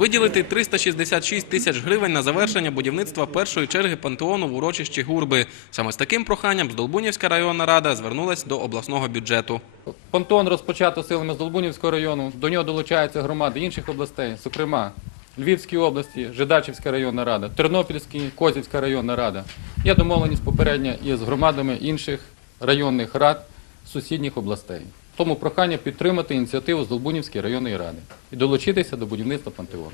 Виділити 366 тисяч гривень на завершення будівництва першої черги пантеону в урочищі Гурби. Саме з таким проханням Здолбунівська районна рада звернулась до обласного бюджету. Понтон розпочато силами Здолбунівського району. До нього долучаються громади інших областей, зокрема Львівської області, Жидачівська районна рада, Тернопільська, Козівська районна рада. Є домовленість попередня із громадами інших районних рад сусідніх областей. Тому прохання підтримати ініціативу Здолбунівської районної ради і долучитися до будівництва пантеону.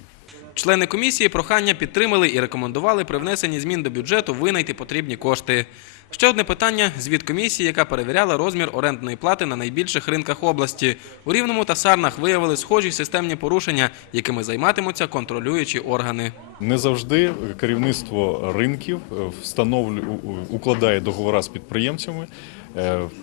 Члени комісії прохання підтримали і рекомендували при внесенні змін до бюджету винайти потрібні кошти. Ще одне питання – звіт комісії, яка перевіряла розмір орендної плати на найбільших ринках області. У Рівному та Сарнах виявили схожі системні порушення, якими займатимуться контролюючі органи. Не завжди керівництво ринків е, встановлює, укладає договори з підприємцями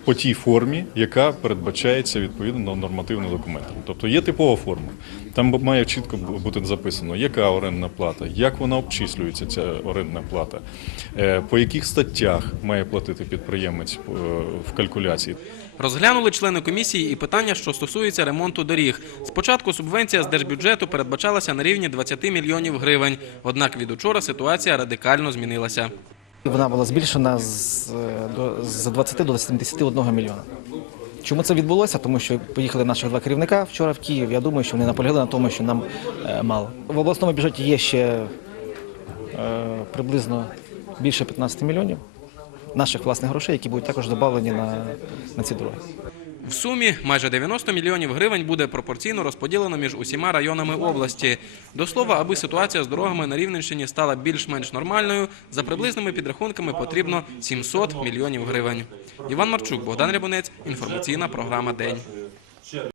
по тій формі, яка передбачається відповідно нормативним документам. Тобто є типова форма. Там має чітко бути записано, яка орендна плата, як вона обчислюється, ця орендна плата, е, по яких статтях має платити підприємець е, в калькуляції. Розглянули члени комісії і питання, що стосується ремонту доріг. Спочатку субвенція з держбюджету передбачалася на рівні 20 мільйонів гривень. Однак від учора ситуація радикально змінилася. Вона була збільшена з, з 20 до 71 мільйона. Чому це відбулося? Тому що поїхали наші два керівника вчора в Київ. Я думаю, що вони наполягли на тому, що нам е, мало. В обласному бюджеті є ще е, приблизно більше 15 мільйонів наших власних грошей, які будуть також додавлені на, на ці дороги. В сумі майже 90 мільйонів гривень буде пропорційно розподілено між усіма районами області. До слова, аби ситуація з дорогами на Рівненщині стала більш-менш нормальною, за приблизними підрахунками потрібно 700 мільйонів гривень. Іван Марчук, Богдан Рябунець, інформаційна програма День.